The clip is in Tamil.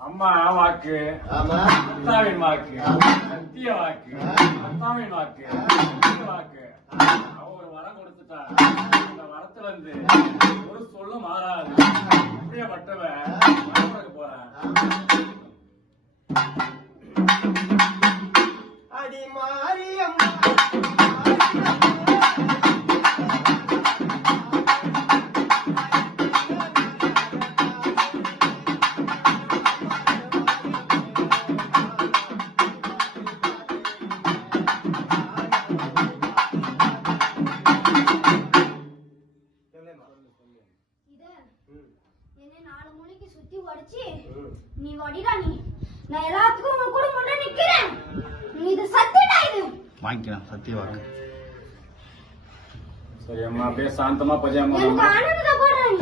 அம்மா வாக்கு, அத்தாவின் வாக்கு, சத்திய வாக்கு, அத்தாவின் வாக்கு, வாக்கு. அவ ஒரு வரம் கொடுத்துட்டா, அந்த வரத்துல இருந்து ஒரு சொல்ல மாறாது. இப்படியேப்பட்டவ வரப்படுக்க போறேன். அடி மாரியம்மா நீ வடிடா நீ நான் எல்லாத்துக்கும் உங்க கூட முன்னாடி நிக்கிறேன். நீ இது சத்தியடா இது. வாங்கிக்கலாம் சத்திய வாக்கு. சரி அம்மா அப்படியே சாந்தமா பஜாமா. எனக்கு ஆனந்தமா போறேன்.